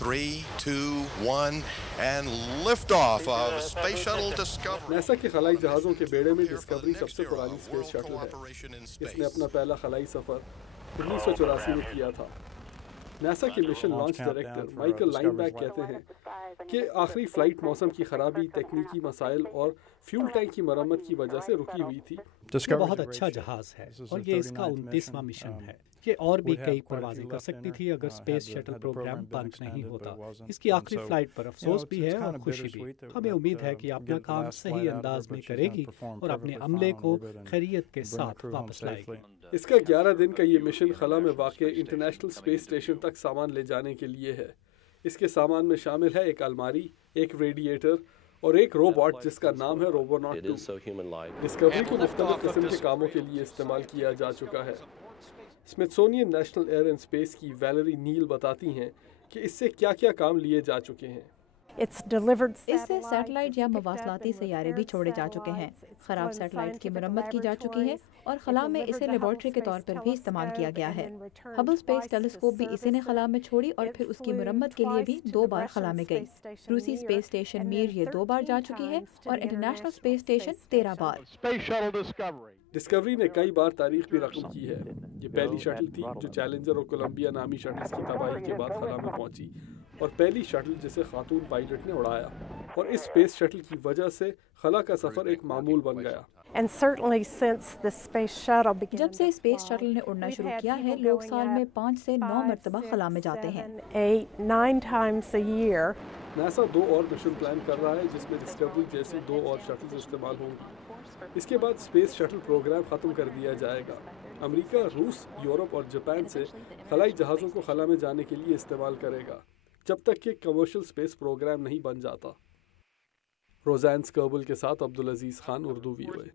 3, 2, 1 and liftoff of Space Shuttle Discovery. NASA के खलाई जहाज़ों के बेड़े में डिस्कवरी सबसे पुरानी स्पेस शटल है। इसने अपना पहला खलाई सफ़र 1984 में किया था। नासा के मिशन लॉन्च डायरेक्टर माइकल लाइनबैक कहते हैं कि आखिरी फ्लाइट मौसम की खराबी, तकनीकी मसाइल और फ्यूल टैंक की मरम्मत की वजह से रुकी हुई थी। ये बहुत अच्छा जहाज़ है और ये इसका 29वां मिशन है। ये और भी कई परवाज़ें कर सकती थी अगर स्पेस शटल प्रोग्राम बंद नहीं होता। इसकी आखिरी फ्लाइट पर अफसोस भी है और खुशी भी। हमें उम्मीद है कि अपना काम सही अंदाज में करेगी और अपने अमले को खैरियत के साथ वापस लाएगी। इसका 11 दिन का ये मिशन खला में वाक़ इंटरनेशनल स्पेस स्टेशन तक सामान ले जाने के लिए है। इसके सामान में शामिल है एक अलमारी, एक रेडिएटर और एक रोबोट जिसका नाम है रोबोनॉट 2। डिस्कवरी को मुख्तलिफ किस्म के कामों के लिए इस्तेमाल किया जा चुका है। Smithsonian national air and space की वैलेरी नील बताती हैं कि इससे क्या-क्या काम लिए जा चुके हैं। इससे सैटेलाइट या मवासलाती सैयारे भी छोड़े जा चुके हैं। खराब सैटेलाइट की मरम्मत की जा चुकी है और खला में इसे लेबॉर्ट्री के तौर पर भी इस्तेमाल किया गया है। हबल स्पेस टेलीस्कोप भी इसी ने खला में छोड़ी और फिर उसकी मरम्मत के लिए भी 2 बार खला में गई। रूसी स्पेस स्टेशन मीर ये 2 बार जा चुकी है और इंटरनेशनल स्पेस स्टेशन 13 बार। डिस्कवरी ने कई बार तारीख भी रकम की है। ये पहली शटल थी जो चैलेंजर और कोलंबिया नामी शटल्स की तबाही के बाद खला में पहुंची और पहली शटल जिसे खातून पायलट ने उड़ाया। और इस स्पेस शटल की वजह से खला का सफ़र एक मामूल बन गया। जब से स्पेस शटल ने उड़ना शुरू किया है, लोग साल में 5 से 9 मरतबा खला में जाते हैं। नासा 2 और मिशन प्लान कर रहा है जिसमें डिस्कवरी जैसी 2 और शटल्स इस्तेमाल होंगी। इसके बाद स्पेस शटल प्रोग्राम ख़त्म कर दिया जाएगा। अमेरिका, रूस, यूरोप और जापान से खलाई जहाज़ों को खला में जाने के लिए इस्तेमाल करेगा जब तक कि कमर्शियल स्पेस प्रोग्राम नहीं बन जाता। रोज़ैन स्कर्बल के साथ अब्दुल अजीज खान, उर्दू VOA।